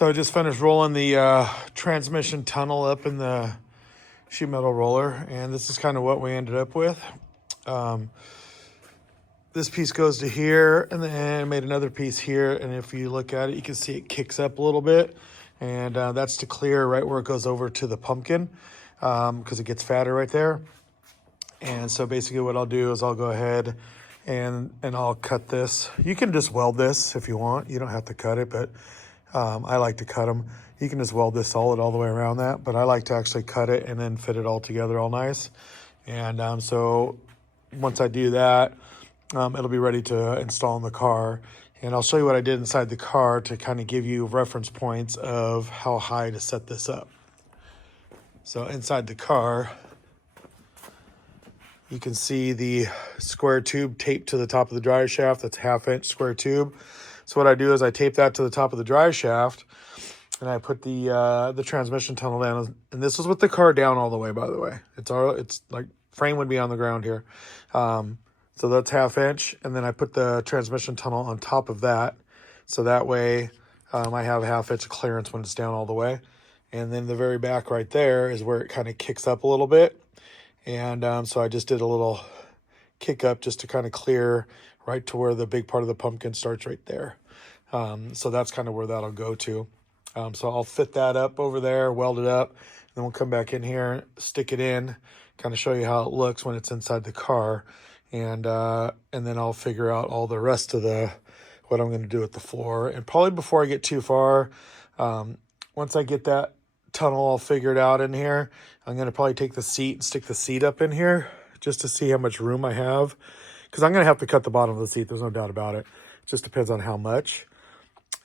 So I just finished rolling the transmission tunnel up in the sheet metal roller, and this is kind of what we ended up with. This piece goes to here, and then I made another piece here, and if you look at it, you can see it kicks up a little bit, and that's to clear right where it goes over to the pumpkin, because it gets fatter right there. And so basically what I'll do is I'll go ahead and I'll cut this. You can just weld this if you want. You don't have to cut it, but I like to cut them. You can just weld this solid all the way around that, but I like to actually cut it and then fit it all together all nice. And so once I do that, it'll be ready to install in the car. And I'll show you what I did inside the car to kind of give you reference points of how high to set this up. So inside the car, you can see the square tube taped to the top of the dryer shaft. That's a 1/2-inch square tube. So what I do is I tape that to the top of the dryer shaft, and I put the transmission tunnel down. And this is with the car down all the way, by the way. It's like frame would be on the ground here. So that's 1/2-inch, and then I put the transmission tunnel on top of that. So that way I have a 1/2-inch clearance when it's down all the way. And then the very back right there is where it kind of kicks up a little bit. And so I just did a little kick up just to kind of clear right to where the big part of the pumpkin starts right there. So that's kind of where that'll go to. So I'll fit that up over there, weld it up, and then we'll come back in here, stick it in, kind of show you how it looks when it's inside the car. And then I'll figure out all the rest of what I'm going to do with the floor. And probably before I get too far, once I get that tunnel all figured out in here, I'm going to probably take the seat and stick the seat up in here just to see how much room I have, because I'm going to have to cut the bottom of the seat. There's no doubt about it. It just depends on how much.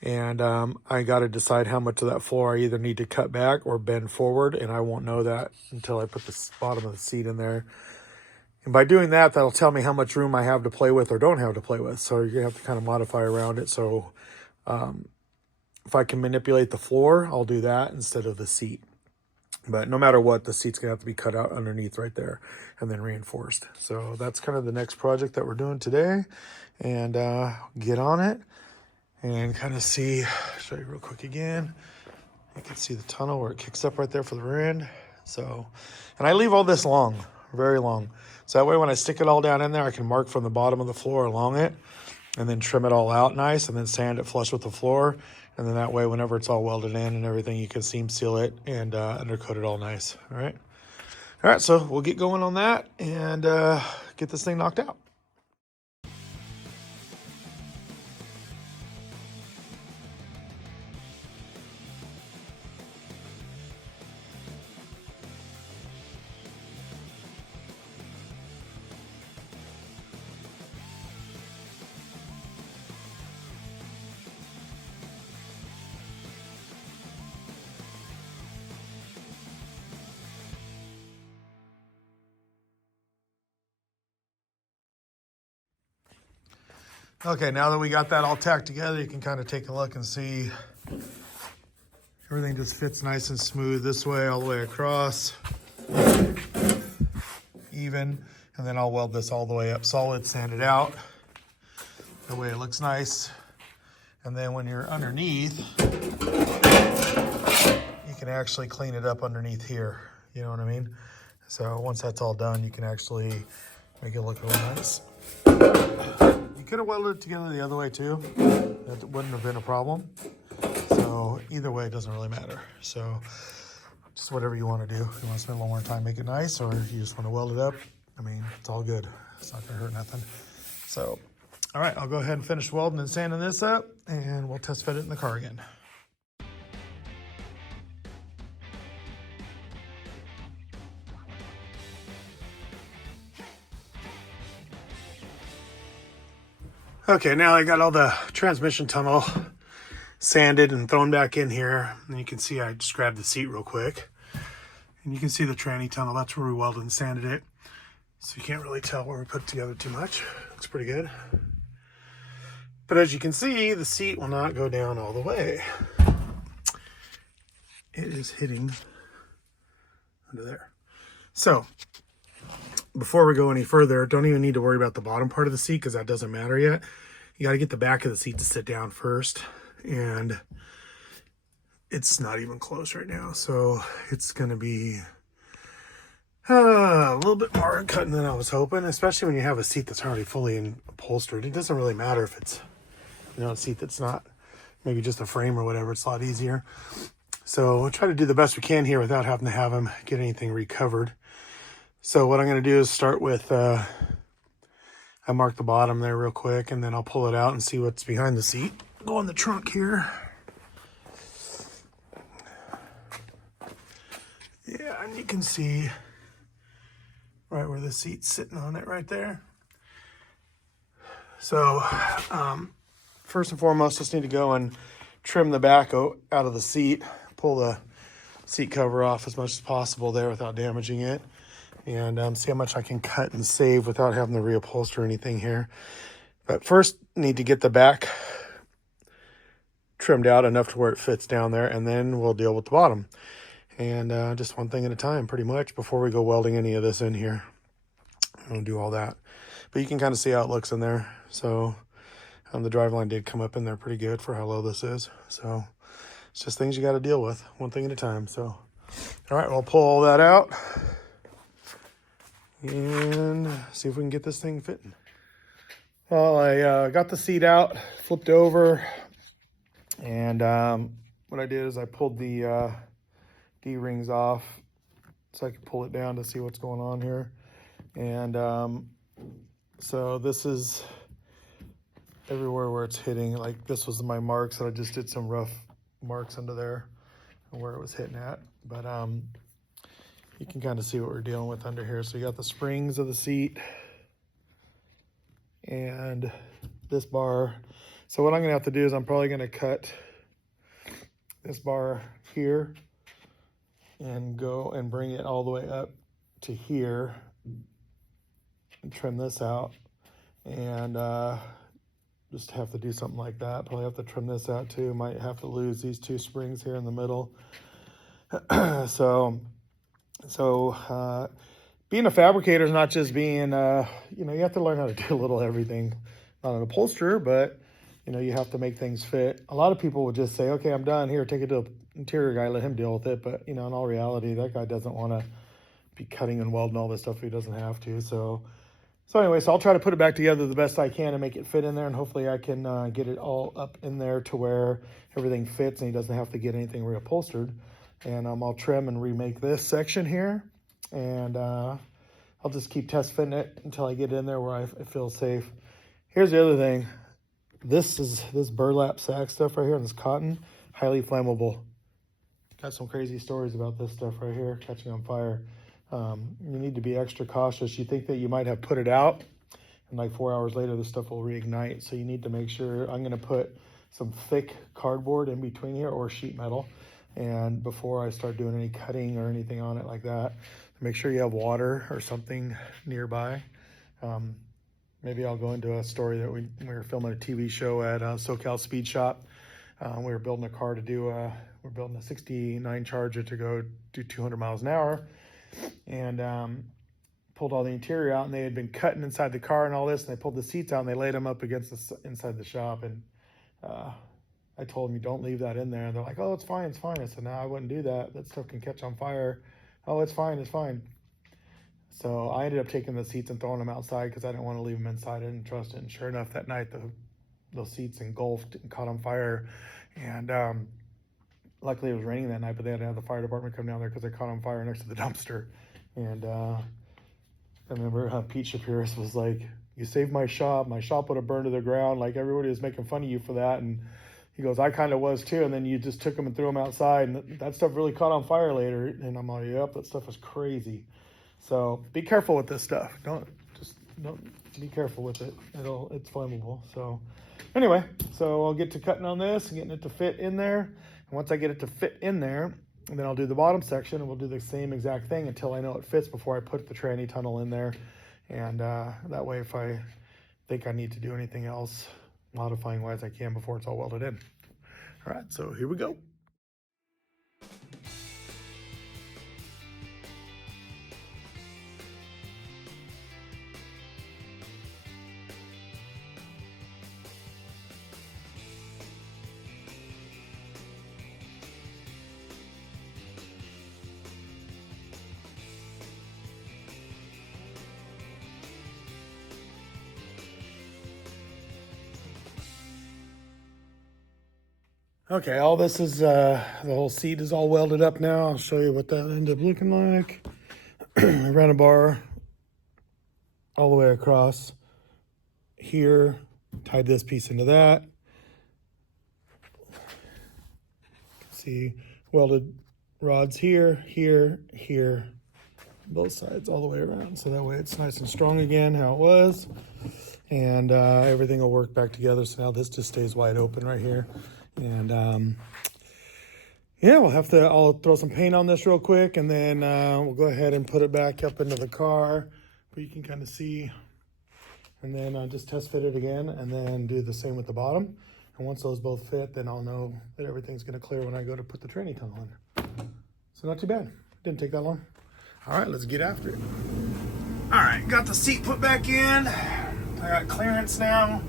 And I got to decide how much of that floor I either need to cut back or bend forward, and I won't know that until I put the bottom of the seat in there. And by doing that, that'll tell me how much room I have to play with or don't have to play with. So you're going to have to kind of modify around it. So if I can manipulate the floor, I'll do that instead of the seat. But no matter what, the seat's going to have to be cut out underneath right there and then reinforced. So that's kind of the next project that we're doing today. And get on it and kind of see, show you real quick again. You can see the tunnel where it kicks up right there for the rear end. So, and I leave all this long, very long. So that way when I stick it all down in there, I can mark from the bottom of the floor along it and then trim it all out nice and then sand it flush with the floor. And then that way, whenever it's all welded in and everything, you can seam seal it and undercoat it all nice. All right. All right. So we'll get going on that and get this thing knocked out. Okay, now that we got that all tacked together, you can kind of take a look and see everything just fits nice and smooth this way, all the way across, even. And then I'll weld this all the way up solid, sand it out. That way it looks nice. And then when you're underneath, you can actually clean it up underneath here. You know what I mean? So once that's all done, you can actually make it look really nice. You could have welded it together the other way too. That wouldn't have been a problem. So either way, it doesn't really matter. So just whatever you want to do. If you want to spend a little more time, make it nice, or if you just want to weld it up, I mean, it's all good. It's not going to hurt nothing. So, all right, I'll go ahead and finish welding and sanding this up, and we'll test fit it in the car again. Okay, now I got all the transmission tunnel sanded and thrown back in here. And you can see I just grabbed the seat real quick. And you can see the tranny tunnel. That's where we welded and sanded it. So you can't really tell where we put it together too much. Looks pretty good. But as you can see, the seat will not go down all the way. It is hitting under there. So before we go any further, don't even need to worry about the bottom part of the seat because that doesn't matter yet. You got to get the back of the seat to sit down first. And it's not even close right now. So it's going to be a little bit more cutting than I was hoping, especially when you have a seat that's already fully upholstered. It doesn't really matter if it's, a seat that's not maybe just a frame or whatever. It's a lot easier. So we'll try to do the best we can here without having to have him get anything recovered. So what I'm going to do is start with, I mark the bottom there real quick, and then I'll pull it out and see what's behind the seat. Go in the trunk here. Yeah, and you can see right where the seat's sitting on it right there. So first and foremost, just need to go and trim the back out of the seat, pull the seat cover off as much as possible there without damaging it, and see how much I can cut and save without having to reupholster anything here. But first, need to get the back trimmed out enough to where it fits down there, and then we'll deal with the bottom. And just one thing at a time, pretty much, before we go welding any of this in here. I'll do all that. But you can kind of see how it looks in there. So the driveline did come up in there pretty good for how low this is. So it's just things you got to deal with, one thing at a time. So, all right, we'll pull all that out and see if we can get this thing fitting. Well, I got the seat out, flipped over, and what I did is I pulled the D-rings off so I could pull it down to see what's going on here. And so this is everywhere where it's hitting. Like, this was my marks, and I just did some rough marks under there where it was hitting at. But you can kind of see what we're dealing with under here. So you got the springs of the seat and this bar. So what I'm gonna have to do is I'm probably gonna cut this bar here and go and bring it all the way up to here and trim this out, and just have to do something like that. Probably have to trim this out too. Might have to lose these two springs here in the middle. So being a fabricator is not just being, you have to learn how to do a little everything. Not an upholsterer, but you have to make things fit. A lot of people would just say, okay, I'm done here, take it to an interior guy, let him deal with it. But in all reality, that guy doesn't want to be cutting and welding all this stuff if he doesn't have to. So anyway, I'll try to put it back together the best I can and make it fit in there, and hopefully I can get it all up in there to where everything fits and he doesn't have to get anything reupholstered. And I'll trim and remake this section here, and I'll just keep test fitting it until I get in there where I feel safe. Here's the other thing. This burlap sack stuff right here, this cotton, highly flammable. Got some crazy stories about this stuff right here, catching on fire. You need to be extra cautious. You think that you might have put it out, and like 4 hours later, this stuff will reignite. So you need to make sure. I'm going to put some thick cardboard in between here, or sheet metal, and before I start doing any cutting or anything on it like that, make sure you have water or something nearby. Maybe I'll go into a story that we were filming a TV show at SoCal Speed Shop. We were building a car to do, we're building a 69 Charger to go do 200 miles an hour, and pulled all the interior out, and they had been cutting inside the car and all this, and they pulled the seats out and they laid them up against inside the shop. And I told them, you don't leave that in there. And they're like, oh, it's fine, it's fine. I said, no, I wouldn't do that. That stuff can catch on fire. Oh, it's fine, it's fine. So I ended up taking the seats and throwing them outside because I didn't want to leave them inside. I didn't trust it. And sure enough, that night, those seats engulfed and caught on fire. And luckily it was raining that night, but they had to have the fire department come down there because they caught on fire next to the dumpster. And I remember Pete Shapiris was like, you saved my shop would have burned to the ground. Like, everybody was making fun of you for that. And he goes, I kind of was too. And then you just took them and threw them outside, and that stuff really caught on fire later. And I'm like, yep, that stuff is crazy. So be careful with this stuff. Don't be careful with it. It's flammable. So anyway, so I'll get to cutting on this and getting it to fit in there. And once I get it to fit in there, and then I'll do the bottom section, and we'll do the same exact thing until I know it fits before I put the tranny tunnel in there. And that way, if I think I need to do anything else modifying wise, I can before it's all welded in. All right, so here we go. Okay, all this is, the whole seat is all welded up now. I'll show you what that ended up looking like. Ran a bar all the way across here, tied this piece into that. See, welded rods here, here, here, both sides all the way around. So that way it's nice and strong again, how it was. And everything will work back together. So now this just stays wide open right here. And yeah, I'll throw some paint on this real quick, and then we'll go ahead and put it back up into the car, but you can kind of see, and then just test fit it again, and then do the same with the bottom. And once those both fit, then I'll know that everything's gonna clear when I go to put the tranny tunnel in. So not too bad, didn't take that long. All right, let's get after it. All right, got the seat put back in. I got clearance now.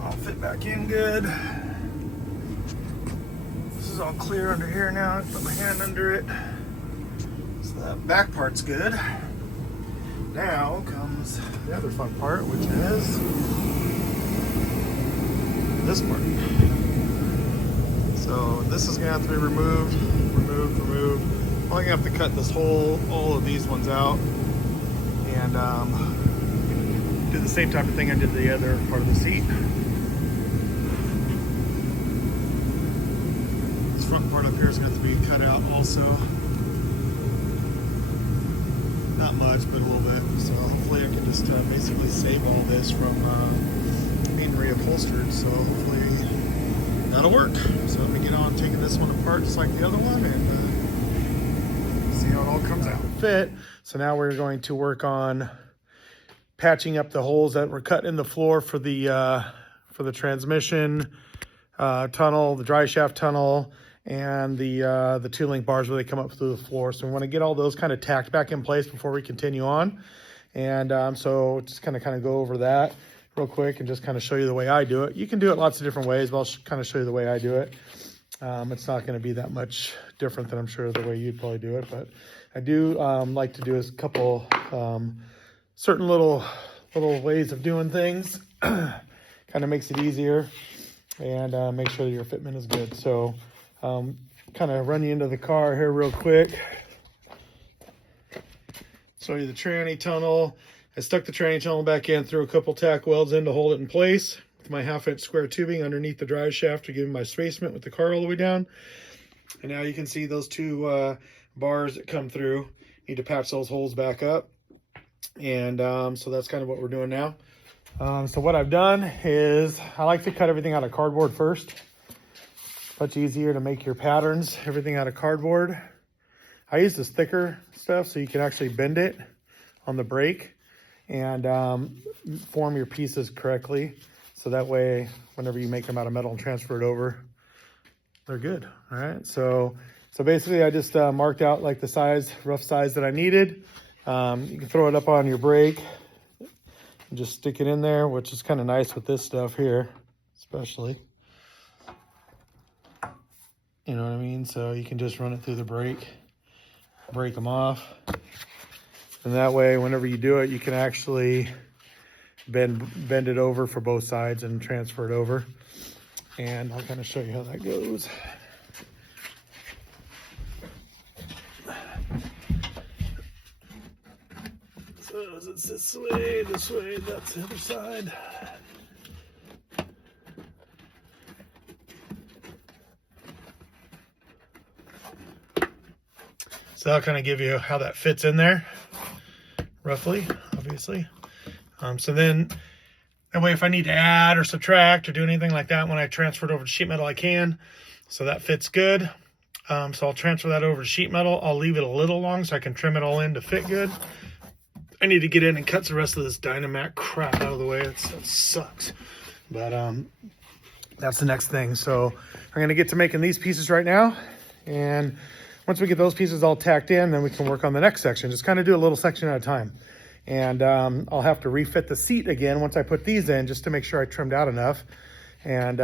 I'll fit back in good. This is all clear under here now. I put my hand under it. So that back part's good. Now comes the other fun part, which is this part. So this is gonna have to be removed. I'm only gonna have to cut this all of these ones out, and do the same type of thing I did to the other part of the seat. This front part up here is going to have to be cut out also. Not much, but a little bit. So hopefully I can just basically save all this from being reupholstered. So hopefully that'll work. So let me get on taking this one apart just like the other one, and see how it all comes out. Fit. So now we're going to work on patching up the holes that were cut in the floor for the transmission tunnel, the dry shaft tunnel, and the two link bars where they come up through the floor. So we want to get all those kind of tacked back in place before we continue on. And so just kind of go over that real quick and just kind of show you the way I do it. You can do it lots of different ways, but I'll kind of show you the way I do it. It's not going to be that much different than I'm sure the way you'd probably do it, but I do like to do a couple certain little ways of doing things. Kind of makes it easier, and make sure that your fitment is good. So kind of run you into the car here real quick. Show you the tranny tunnel. I stuck the tranny tunnel back in, threw a couple tack welds in to hold it in place with my 1/2-inch square tubing underneath the drive shaft to give me my spacement with the car all the way down. And now you can see those two bars that come through. Need to patch those holes back up. And so that's kind of what we're doing now. So what I've done is I like to cut everything out of cardboard first. Much easier to make your patterns, everything out of cardboard. I use this thicker stuff so you can actually bend it on the brake and form your pieces correctly. So that way, whenever you make them out of metal and transfer it over, they're good. All right. So basically I just marked out like the size, rough size that I needed. You can throw it up on your brake and just stick it in there, which is kind of nice with this stuff here, especially. You know what I mean? So you can just run it through the brake, break them off. And that way, whenever you do it, you can actually bend it over for both sides and transfer it over. And I'll kind of show you how that goes. So it's this way, that's the other side. So that'll kind of give you how that fits in there, roughly, obviously. So then, that way if I need to add or subtract or do anything like that when I transfer it over to sheet metal, I can. So that fits good. So I'll transfer that over to sheet metal. I'll leave it a little long so I can trim it all in to fit good. I need to get in and cut the rest of this Dynamat crap out of the way. That sucks. But that's the next thing. So I'm going to get to making these pieces right now. And once we get those pieces all tacked in, then we can work on the next section. Just kind of do a little section at a time. And I'll have to refit the seat again once I put these in, just to make sure I trimmed out enough. And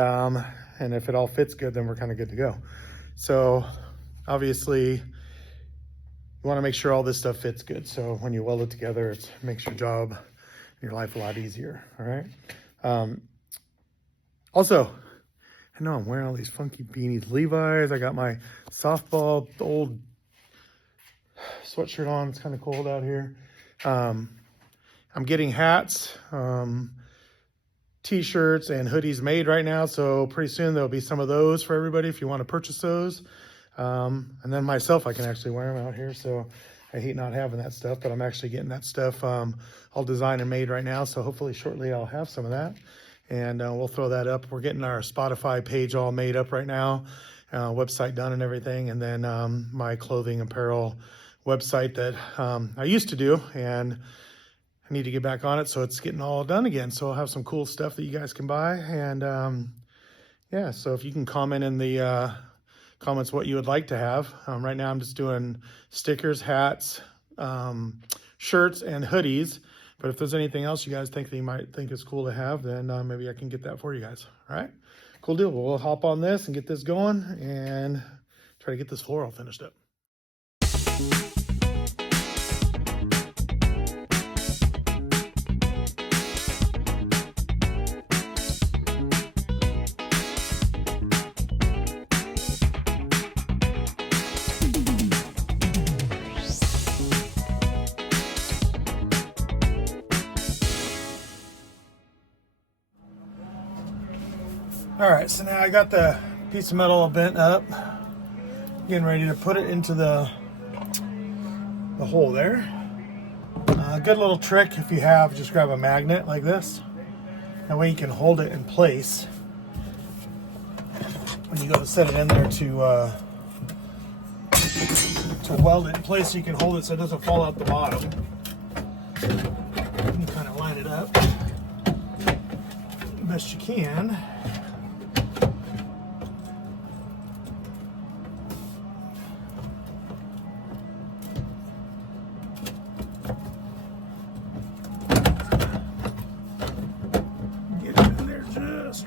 if it all fits good, then we're kind of good to go. So obviously, you want to make sure all this stuff fits good. So when you weld it together, it makes your job and your life a lot easier. All right. Also, I know I'm wearing all these funky beanies. Levi's. I got my softball old sweatshirt on. It's kind of cold out here. I'm getting hats, t-shirts, and hoodies made right now. So pretty soon there'll be some of those for everybody if you want to purchase those. And then myself, I can actually wear them out here. So I hate not having that stuff, but I'm actually getting that stuff all designed and made right now. So hopefully shortly I'll have some of that. And we'll throw that up. We're getting our Spotify page all made up right now, website done and everything. And then my clothing apparel website that I used to do, and I need to get back on it, so it's getting all done again. So I'll have some cool stuff that you guys can buy. And yeah, so if you can comment in the comments what you would like to have. Right now I'm just doing stickers, hats, shirts, and hoodies. But if there's anything else you guys think that you might think is cool to have, then maybe I can get that for you guys. All right, cool deal. We'll hop on this and get this going and try to get this floor all finished up. All right, so now I got the piece of metal bent up, getting ready to put it into the hole there. Good little trick if you have, just grab a magnet like this. That way you can hold it in place when you go to set it in there to weld it in place. You can hold it so it doesn't fall out the bottom. You can kind of line it up best you can.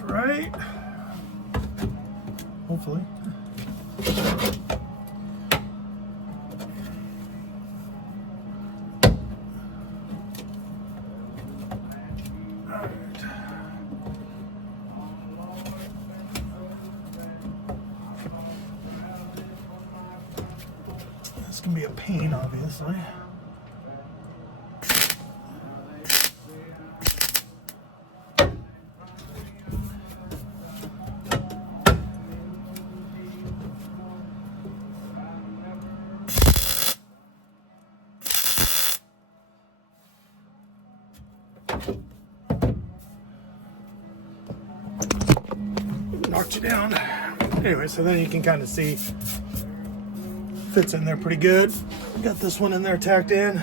Right, hopefully. All right. This can be a pain, obviously. Knocked you down. Anyway, so then you can kind of see fits in there pretty good. Got this one in there tacked in.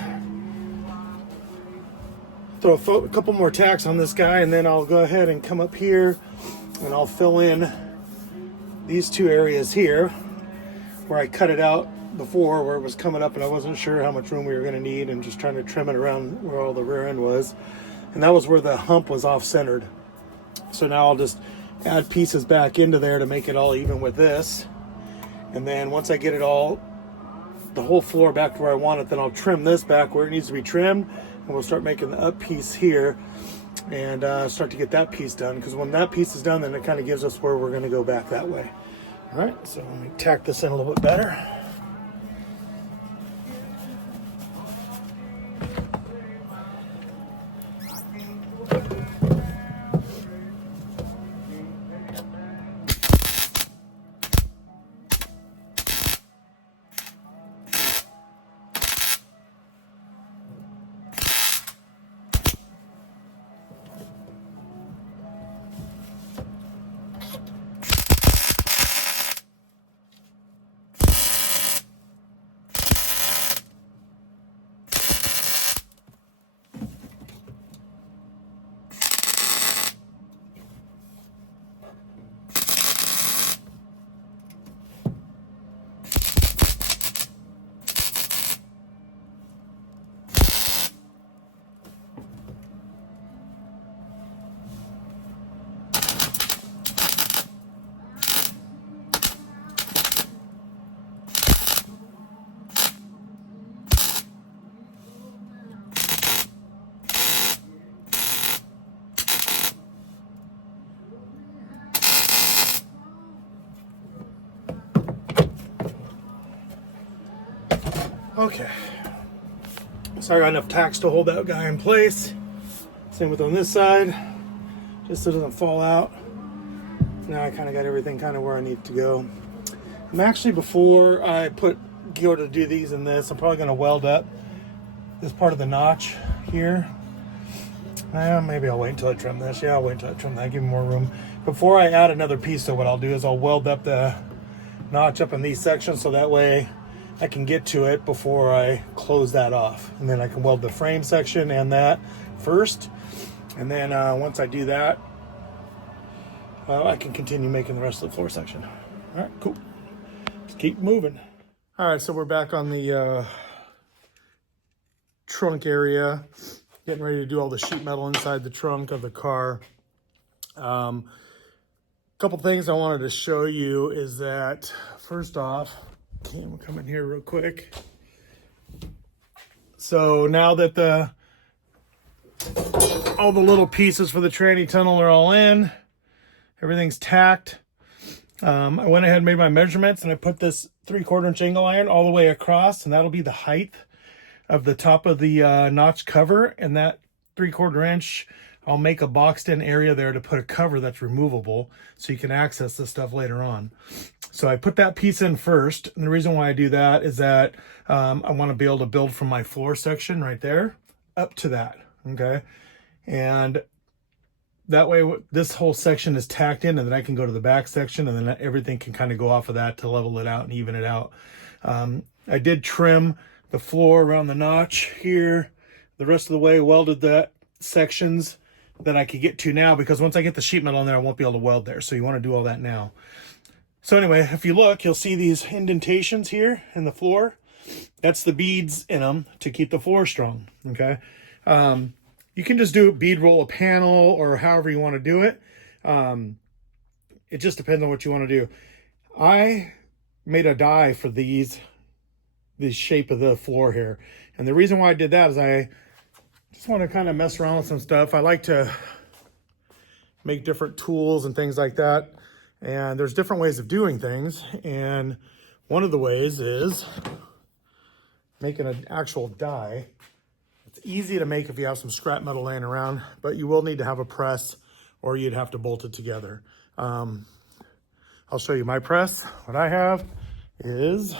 Throw a couple more tacks on this guy, and then I'll go ahead and come up here and I'll fill in these two areas here where I cut it out before, where it was coming up and I wasn't sure how much room we were going to need, and just trying to trim it around where all the rear end was. And that was where the hump was off-centered. So now I'll just add pieces back into there to make it all even with this. And then once I get it all, the whole floor back to where I want it, then I'll trim this back where it needs to be trimmed, and we'll start making the up piece here and start to get that piece done. Because when that piece is done, then it kind of gives us where we're going to go back that way. All right, so let me tack this in a little bit better. Okay. So I got enough tacks to hold that guy in place. Same with on this side, just so it doesn't fall out. Now I kind of got everything kind of where I need it to go. I'm actually, before I go to do these in this, I'm probably going to weld up this part of the notch here. Maybe I'll wait until I trim this. Yeah, I'll wait until I trim that, give me more room. Before I add another piece to what I'll do is I'll weld up the notch up in these sections, so that way I can get to it before I close that off. And then I can weld the frame section and that first. And then once I do that, I can continue making the rest of the floor section. All right, cool. Let's keep moving. All right, so we're back on the trunk area, getting ready to do all the sheet metal inside the trunk of the car. Couple things I wanted to show you is that, first off, we'll come in here real quick. So now that all the little pieces for the tranny tunnel are all in, everything's tacked. I went ahead and made my measurements, and I put this 3/4 inch angle iron all the way across, and that'll be the height of the top of the notch cover. And that 3/4 inch, I'll make a boxed in area there to put a cover that's removable so you can access this stuff later on. So I put that piece in first. And the reason why I do that is that I want to be able to build from my floor section right there up to that. Okay. And that way this whole section is tacked in, and then I can go to the back section, and then everything can kind of go off of that to level it out and even it out. I did trim the floor around the notch here the rest of the way, welded the sections that I could get to now, because once I get the sheet metal in there, I won't be able to weld there. So you want to do all that now. So anyway, if you look, you'll see these indentations here in the floor. That's the beads in them to keep the floor strong. Okay. You can just do bead roll a panel or however you want to do it. It just depends on what you want to do. I made a die for the shape of the floor here. And the reason why I did that is I just want to kind of mess around with some stuff. I like to make different tools and things like that. And there's different ways of doing things. And one of the ways is making an actual die. It's easy to make if you have some scrap metal laying around, but you will need to have a press, or you'd have to bolt it together. I'll show you my press. What I have is,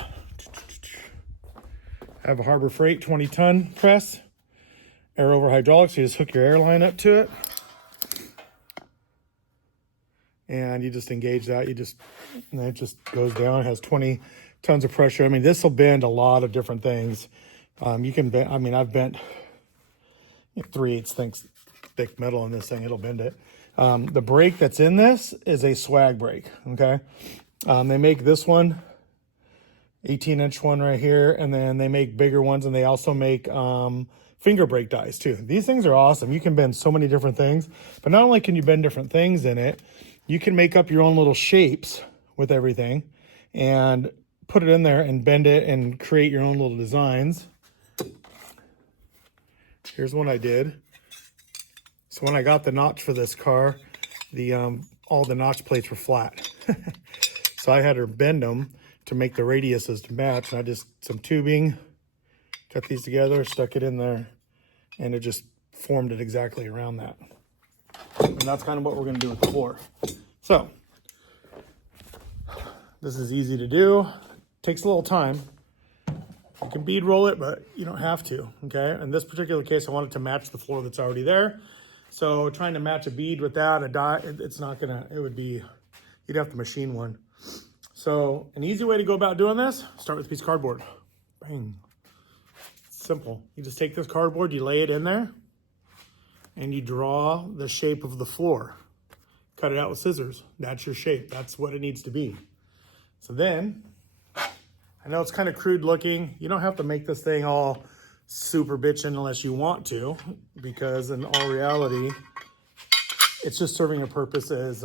I have a Harbor Freight 20-ton press, air over hydraulics. You just hook your air line up to it, and you just engage that. And it just goes down. It has 20 tons of pressure. I mean, this will bend a lot of different things. You can bend. I mean, I've bent 3/8 thick metal in this thing. It'll bend it. The brake that's in this is a swag brake. Okay. They make this one, 18-inch one right here, and then they make bigger ones, and they also make finger brake dies too. These things are awesome. You can bend so many different things, but not only can you bend different things in it, you can make up your own little shapes with everything and put it in there and bend it and create your own little designs. Here's one I did. So when I got the notch for this car, all the notch plates were flat. So I had her bend them to make the radiuses to match. And I just, some tubing, cut these together, stuck it in there, and it just formed it exactly around that. And that's kind of what we're going to do with the floor. So this is easy to do. Takes a little time. You can bead roll it, but you don't have to, okay? In this particular case, I want it to match the floor that's already there. So trying to match a bead with that, a die, it's not gonna, it would be, you'd have to machine one. So an easy way to go about doing this, start with a piece of cardboard. Bang. It's simple. You just take this cardboard, you lay it in there, and you draw the shape of the floor. Cut it out with scissors. That's your shape. That's what it needs to be. So then, I know it's kind of crude looking. You don't have to make this thing all super bitchin' unless you want to, because in all reality, it's just serving a purpose as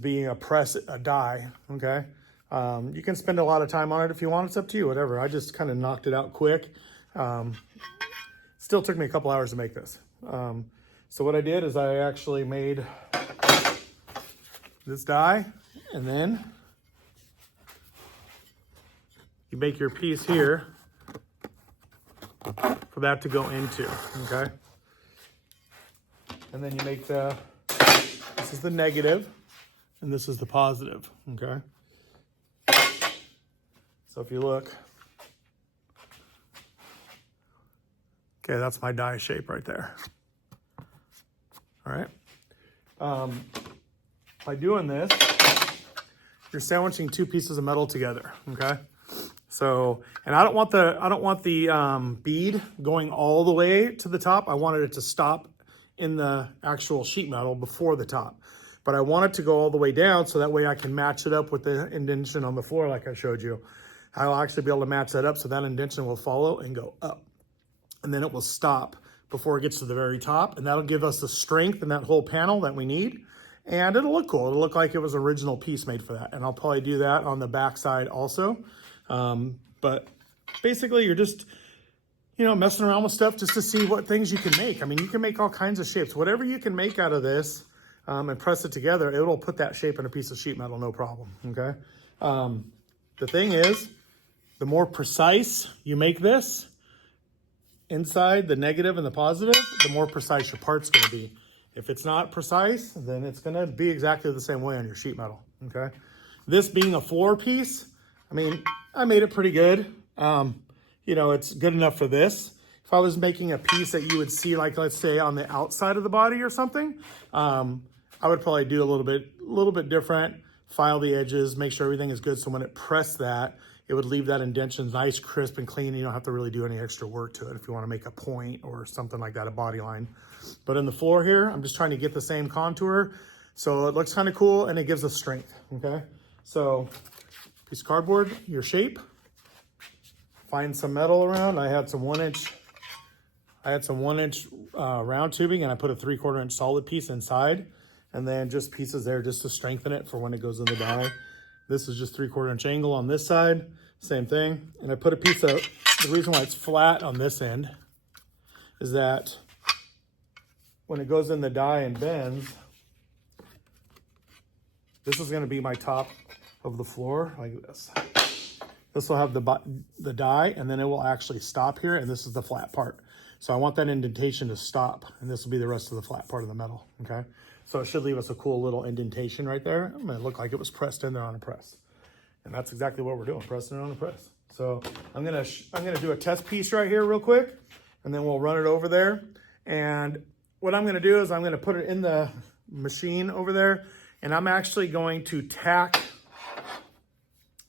being a press, a die, okay? You can spend a lot of time on it if you want. It's up to you, whatever. I just kind of knocked it out quick. Still took me a couple hours to make this. So what I did is I actually made this die, and then you make your piece here, for that to go into, okay? And then you make this is the negative, and this is the positive, okay? So if you look, okay, that's my die shape right there. All right. By doing this, you're sandwiching two pieces of metal together, okay? So, and I don't want the bead going all the way to the top. I wanted it to stop in the actual sheet metal before the top. But I want it to go all the way down so that way I can match it up with the indentation on the floor like I showed you. I'll actually be able to match that up so that indentation will follow and go up. And then it will stop before it gets to the very top. And that'll give us the strength in that whole panel that we need. And it'll look cool. It'll look like it was an original piece made for that. And I'll probably do that on the back side also. But basically you're just, you know, messing around with stuff just to see what things you can make. I mean, you can make all kinds of shapes. Whatever you can make out of this and press it together, it'll put that shape in a piece of sheet metal, no problem, okay? The thing is, the more precise you make this, inside the negative and the positive, the more precise your part's gonna be. If it's not precise, then it's gonna be exactly the same way on your sheet metal, okay? This being a floor piece, I mean, I made it pretty good. You know, it's good enough for this. If I was making a piece that you would see, like, let's say on the outside of the body or something, I would probably do a little bit different, file the edges, make sure everything is good. So when it pressed that, it would leave that indentation nice, crisp, and clean. You don't have to really do any extra work to it if you want to make a point or something like that, a body line. But in the floor here, I'm just trying to get the same contour. So it looks kind of cool and it gives us strength, okay? So piece of cardboard, your shape. Find some metal around. I had some 1-inch round tubing and I put a 3/4 inch solid piece inside and then just pieces there just to strengthen it for when it goes in the die. This is just 3/4 inch angle on this side, same thing. And I put a piece of, the reason why it's flat on this end is that when it goes in the die and bends, this is gonna be my top of the floor like this. This will have the die and then it will actually stop here and this is the flat part. So I want that indentation to stop and this will be the rest of the flat part of the metal, okay? So it should leave us a cool little indentation right there. I'm gonna look like it was pressed in there on a press. And that's exactly what we're doing, pressing it on a press. So I'm gonna do a test piece right here real quick and then we'll run it over there. And what I'm gonna do is I'm gonna put it in the machine over there and I'm actually going to tack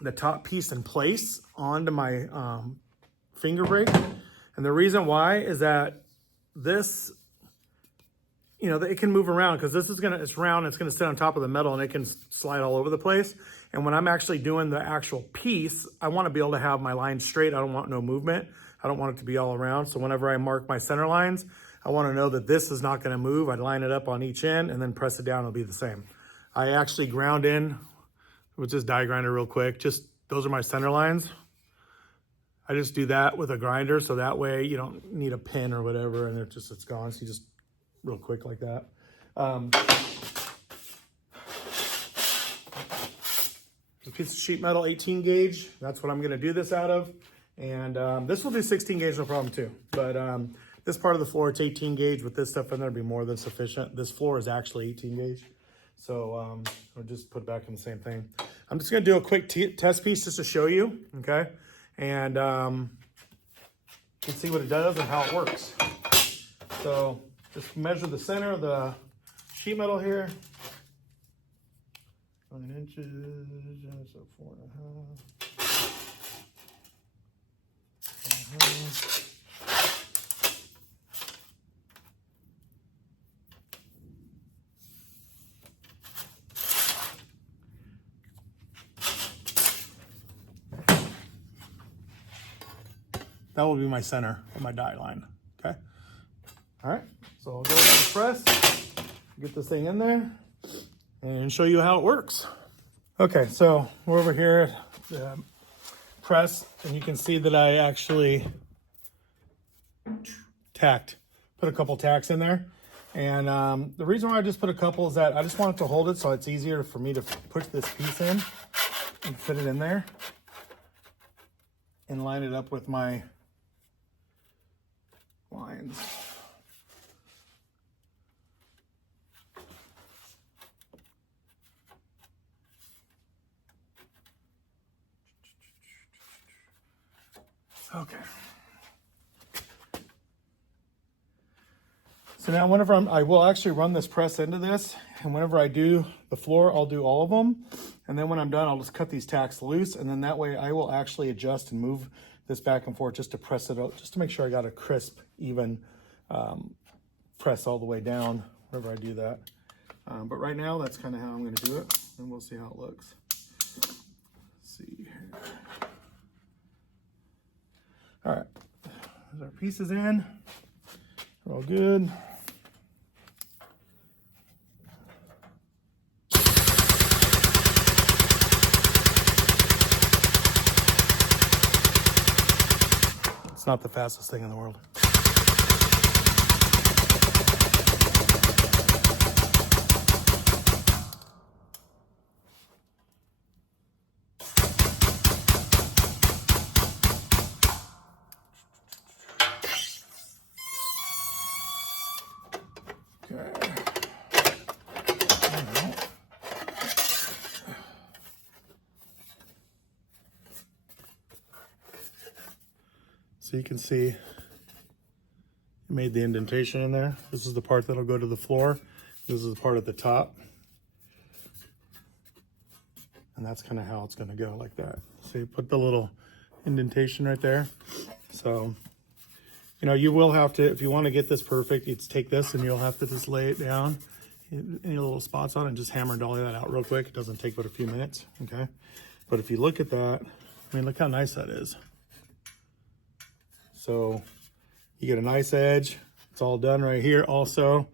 the top piece in place onto my finger brake. And the reason why is that this, you know, it can move around because this is it's round, it's gonna sit on top of the metal and it can slide all over the place. And when I'm actually doing the actual piece, I wanna be able to have my lines straight. I don't want no movement. I don't want it to be all around. So whenever I mark my center lines, I wanna know that this is not gonna move. I'd line it up on each end and then press it down, it'll be the same. I actually ground in with this die grinder real quick. Just, those are my center lines. I just do that with a grinder so that way you don't need a pin or whatever and it's gone. So you just real quick like that. A piece of sheet metal, 18 gauge. That's what I'm gonna do this out of. And this will do 16 gauge, no problem too. But this part of the floor, it's 18 gauge. With this stuff in there, it'll be more than sufficient. This floor is actually 18 gauge. So I'll just put it back in the same thing. I'm just gonna do a quick test piece just to show you, okay? And let's see what it does and how it works. So just measure the center of the sheet metal here. 9 inches, so 4.5. That will be my center of my die line, okay? All right, so I'll go to the press, get this thing in there, and show you how it works. Okay, so we're over here at the press, and you can see that I actually put a couple tacks in there. And the reason why I just put a couple is that I just want it to hold it so it's easier for me to push this piece in and fit it in there and line it up with my lines. Okay. So now whenever I will actually run this press into this, and whenever I do the floor, I'll do all of them. And then when I'm done, I'll just cut these tacks loose. And then that way I will actually adjust and move this back and forth just to press it out, just to make sure I got a crisp, even press all the way down whenever I do that. But right now, that's kind of how I'm going to do it. And we'll see how it looks. Let's see here. All right, there's our pieces in. They're all good. It's not the fastest thing in the world. Okay. So you can see it made the indentation in there. This is the part that'll go to the floor. This is the part at the top. And that's kind of how it's going to go, like that. So you put the little indentation right there. So, you know, you will have to, if you want to get this perfect, you take this and you'll have to just lay it down, any little spots on it, and just hammer and dolly that out real quick. It doesn't take but a few minutes, okay? But if you look at that, I mean, look how nice that is. So you get a nice edge. It's all done right here also.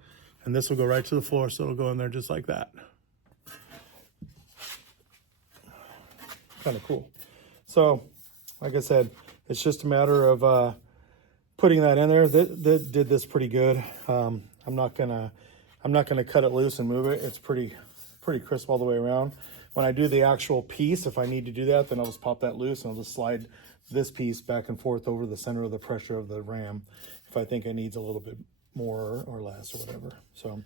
And this will go right to the floor, so it'll go in there just like that. Kind of cool. So, like I said, it's just a matter of putting that in there. That did this pretty good. I'm not gonna cut it loose and move it. It's pretty crisp all the way around. When I do the actual piece, if I need to do that, then I'll just pop that loose and I'll just slide this piece back and forth over the center of the pressure of the ram if I think it needs a little bit more or less or whatever. So,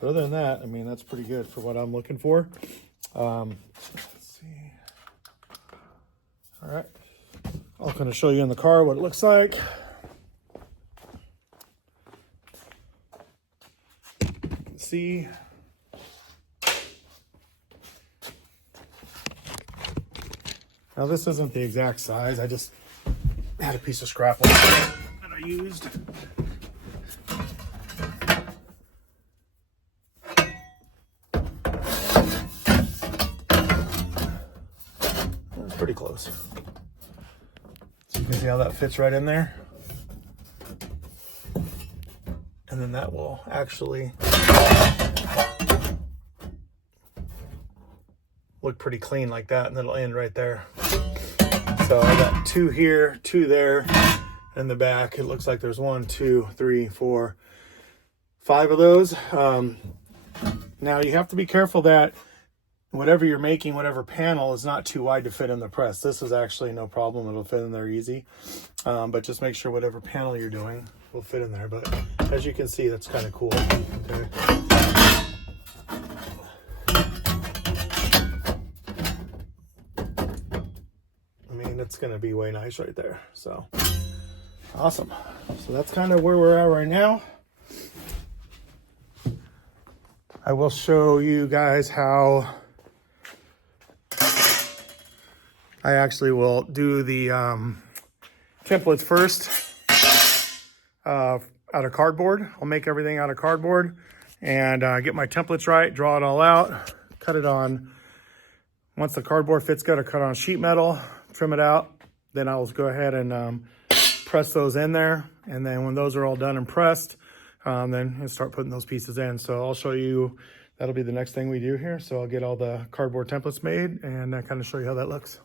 but other than that, I mean, that's pretty good for what I'm looking for. Let's see. All right, I'll kind of show you in the car what it looks like. You can see. Now this isn't the exact size. I just had a piece of scrap wood that I used. That's pretty close. So you can see how that fits right in there. And then that will actually look pretty clean like that, and it'll end right there. So I got 2 here, 2 there, in the back. It looks like there's 1, 2, 3, 4, 5 of those. Now you have to be careful that whatever you're making, whatever panel, is not too wide to fit in the press. This is actually no problem. It'll fit in there easy. But just make sure whatever panel you're doing will fit in there. But as you can see, that's kind of cool. Okay. It's going to be way nice right there. So awesome. So that's kind of where we're at right now. I will show you guys how I actually will do the templates first out of cardboard. I'll make everything out of cardboard and get my templates right, draw it all out, cut it on. Once the cardboard fits good, I cut on sheet metal, trim it out. Then I'll go ahead and press those in there. And then when those are all done and pressed, then I'll start putting those pieces in. So I'll show you, that'll be the next thing we do here. So I'll get all the cardboard templates made and kind of show you how that looks.